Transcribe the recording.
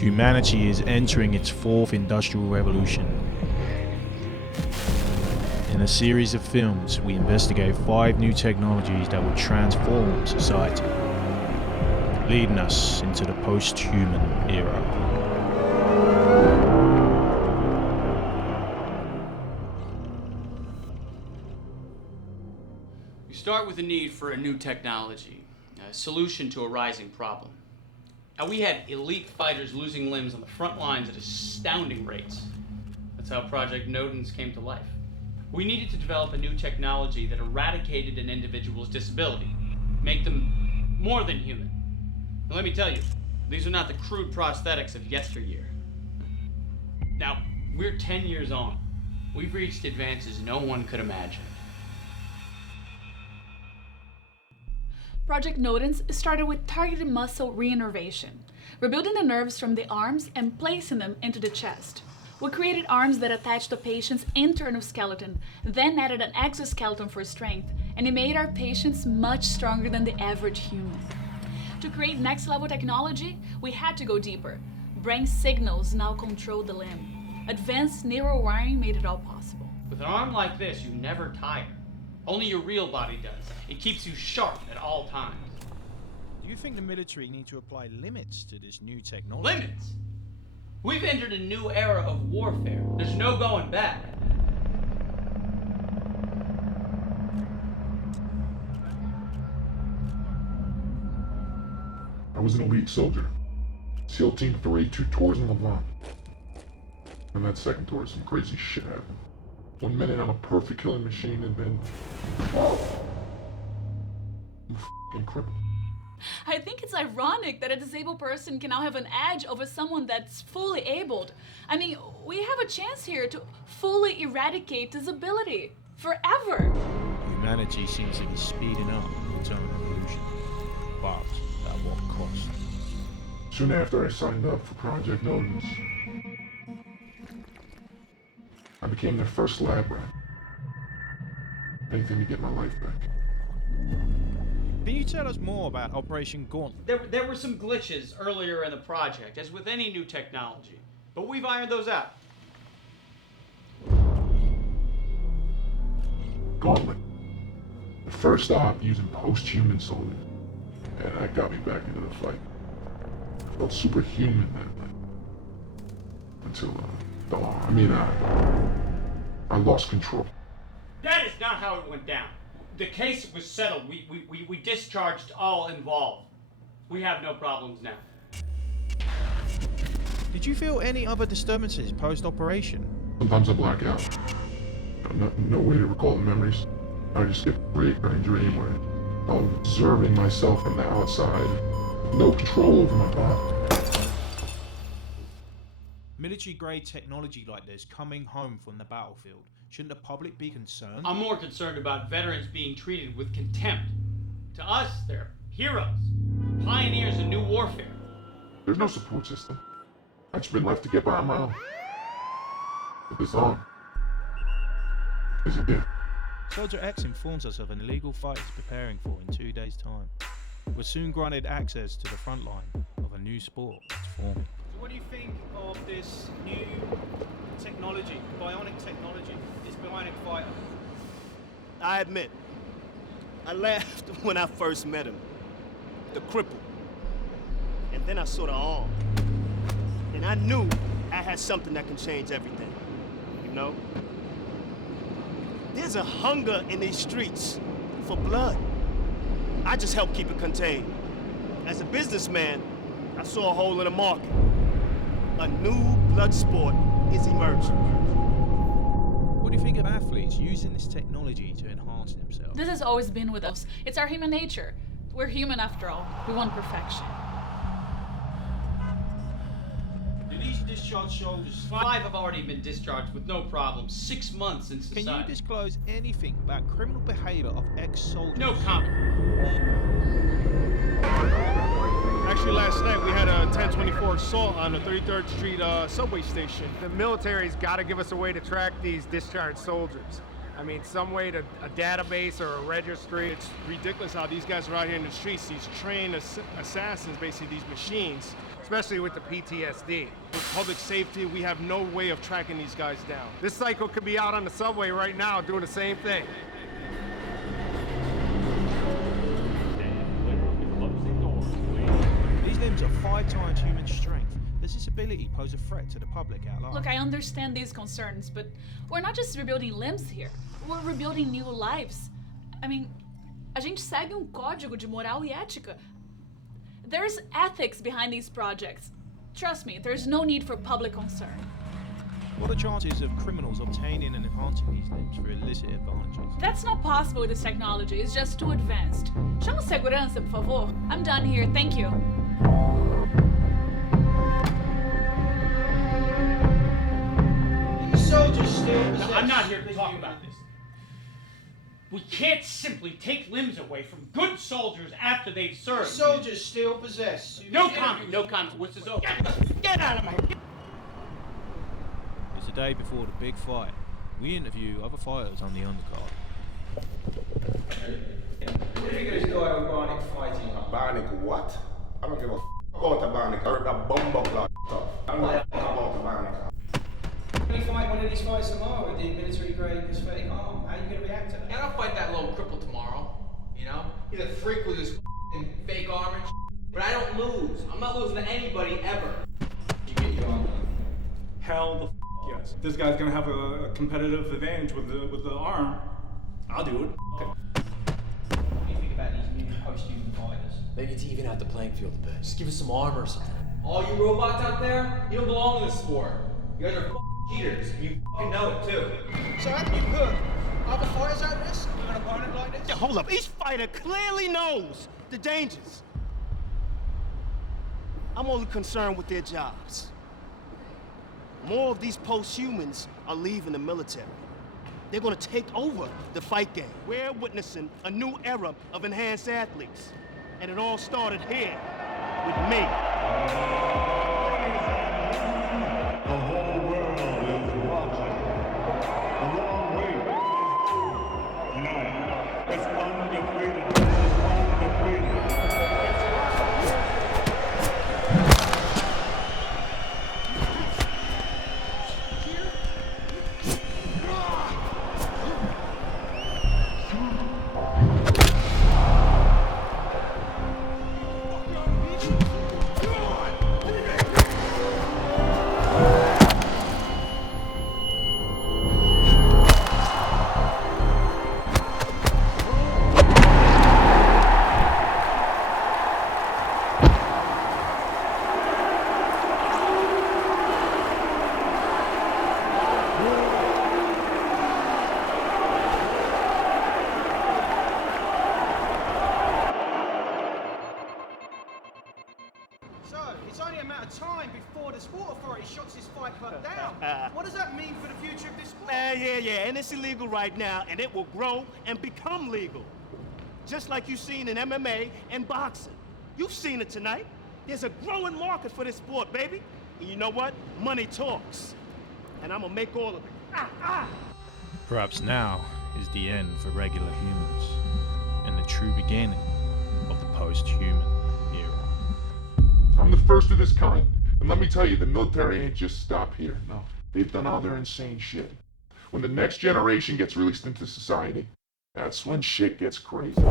Humanity is entering its fourth industrial revolution. In a series of films, we investigate 5 new technologies that will transform society, leading us into the post-human era. We start with the need for a new technology, a solution to a rising problem. Now, we had elite fighters losing limbs on the front lines at astounding rates. That's how Project Nodens came to life. We needed to develop a new technology that eradicated an individual's disability, make them more than human. And let me tell you, these are not the crude prosthetics of yesteryear. Now, we're 10 years on. We've reached advances no one could imagine. Project Nodens started with targeted muscle reinnervation, rebuilding the nerves from the arms and placing them into the chest. We created arms that attached the patient's internal skeleton, then added an exoskeleton for strength, and it made our patients much stronger than the average human. To create next-level technology, we had to go deeper. Brain signals now control the limb. Advanced neural wiring made it all possible. With an arm like this, you never tire. Only your real body does. It keeps you sharp at all times. Do you think the military need to apply limits to this new technology? Limits? We've entered a new era of warfare. There's no going back. I was an elite soldier. SEAL Team 3, 2 tours in Levant. And that second tour, some crazy shit happened. 1 minute I'm a perfect killing machine, and then I'm f***ing crippled. I think it's ironic that a disabled person can now have an edge over someone that's fully abled. I mean, we have a chance here to fully eradicate disability forever. Humanity seems to be speeding up its own evolution, but at what cost? Soon after I signed up for Project Nodens, I became their first lab rat. Anything to get my life back. Can you tell us more about Operation Gauntlet? There were some glitches earlier in the project, as with any new technology, but we've ironed those out. Gauntlet. The first stop using post-human soldiers. And that got me back into the fight. I felt superhuman that night. Until, I lost control. That is not how it went down. The case was settled. We discharged all involved. We have no problems now. Did you feel any other disturbances post-operation? Sometimes I black out. No way to recall the memories. I just get raped by a dream where I'm observing myself from the outside. No control over my body. Military-grade technology like this coming home from the battlefield. Shouldn't the public be concerned? I'm more concerned about veterans being treated with contempt. To us, they're heroes, pioneers in new warfare. There's no support system. I've just been left to get by on my own. But this arm is a gift. Soldier X informs us of an illegal fight he's preparing for in 2 days' time. We're soon granted access to the front line of a new sport that's forming. So what do you think of this new technology, bionic technology, this bionic fighter? I admit, I laughed when I first met him. The cripple. And then I saw the arm. And I knew I had something that can change everything. You know? There's a hunger in these streets for blood. I just help keep it contained. As a businessman, I saw a hole in the market. A new blood sport is emerging. What do you think of athletes using this technology to enhance themselves? This has always been with us. It's our human nature. We're human after all. We want perfection. Do these discharged soldiers... 5 have already been discharged with no problems. 6 months in society. Can you disclose anything about criminal behavior of ex-soldiers? No comment. Actually, last night we had a 1024 assault on the 33rd Street subway station. The military's got to give us a way to track these discharged soldiers. I mean, some way to a database or a registry. It's ridiculous how these guys are out here in the streets, these trained assassins, basically these machines. especially with the PTSD. With public safety, we have no way of tracking these guys down. This psycho could be out on the subway right now doing the same thing. These limbs are 5 times human strength. Does this ability pose a threat to the public at large? Look, I understand these concerns, but we're not just rebuilding limbs here. We're rebuilding new lives. I mean, a gente segue código de moral e ética. There's ethics behind these projects. Trust me, there's no need for public concern. What are the chances of criminals obtaining and enhancing these limbs for illicit advantages? That's not possible with this technology. It's just too advanced. Chama segurança, por favor. I'm done here. Thank you. Soldiers still possess. Now, I'm not here to talk about this. We can't simply take limbs away from good soldiers after they've served. Soldiers still possess. No comment, no comment. What's this over? Get out of my... It's the day before the big fight. We interview other fighters on the undercard. What do you think of this guy O'Barnick fighting? Barnick what? I don't give a about a Barnick. I heard that bumbuckler stuff. I don't know about the Barnick. When you fight one of these fights tomorrow with the military-grade prosthetic arm, how are you going to react to that? Yeah, I'll fight that little cripple tomorrow. You know, he's a freak with his fake arm and but I don't lose. I'm not losing to anybody ever. You get your arm done. Hell the yes. If this guy's gonna have a competitive advantage with the arm, I'll do it. Okay. What do you think about these new post-human fighters? They need to even out the playing field a bit. Just give us some armor or something. All you robots out there, you don't belong in this sport. You guys are cheaters, and you know it too. So how can you put other fighters at risk with an opponent like this? Yeah, hold up. Each fighter clearly knows the dangers. I'm only concerned with their jobs. More of these post-humans are leaving the military. They're gonna take over the fight game. We're witnessing a new era of enhanced athletes. And it all started here with me. The whole world is watching. A long way. Tonight, it's undefeated versus undefeated. So, it's only a matter of time before the Sport Authority shuts this fight club down. What does that mean for the future of this sport? Yeah, and it's illegal right now, and it will grow and become legal. Just like you've seen in MMA and boxing. You've seen it tonight. There's a growing market for this sport, baby. And you know what? Money talks. And I'm gonna make all of it. Perhaps now is the end for regular humans, and the true beginning of the post-human era. I'm the first of this kind. And let me tell you, the military ain't just stopped here. No. They've done other insane shit. When the next generation gets released into society, that's when shit gets crazy.